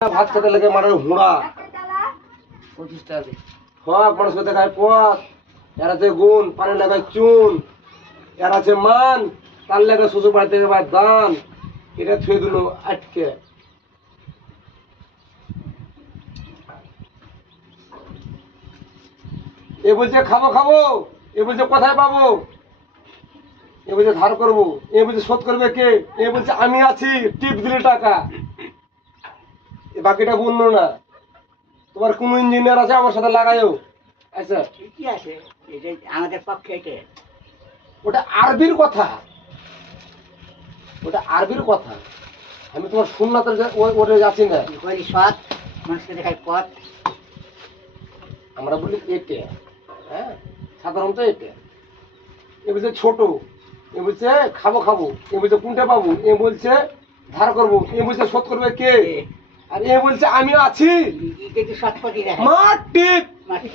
ভাত খেতে লেগে মানে হুড়া 25 টাকা দে। হক মানুষ খেতে খায় পথ এর আছে গুণ পানি লাগায় চুন এর আছে মান তার লেগে শ্বশুর বাড়িতে এবার দান এটা থুয়ে দিল আটকে এ বলছে খাবো খাবো এ বলছে কোথায় পাবো এ বলছে ধার করবো এ বলছে শোধ করবে কে এ বলছে আমি আছি টিপ দিলে টাকা এ বাকিটা বললো না তোমার কোন ইঞ্জিনিয়ার আছে আমার সাথে লাগাইও আচ্ছা কি আছে এটা আমাদের পক্ষে এটা ওটা আরবির কথা ওটা আরবির কথা আমি তোমার সুন্নাতের ওটা যাচ্ছি না বলি সৎ মানুষকে দেখায় পথ। আমরা বলি এটা হ্যাঁ সাধারণত এটা এ বলছে ছোট এ বলছে খাবো খাবো এ বলছে কোনটা পাবো এ বলছে ধার করবো এ বলছে শোধ করবে কে আর এ বলছে আমি আছি এটা তো সৎ পথই দেখায় মাটিপ মাটি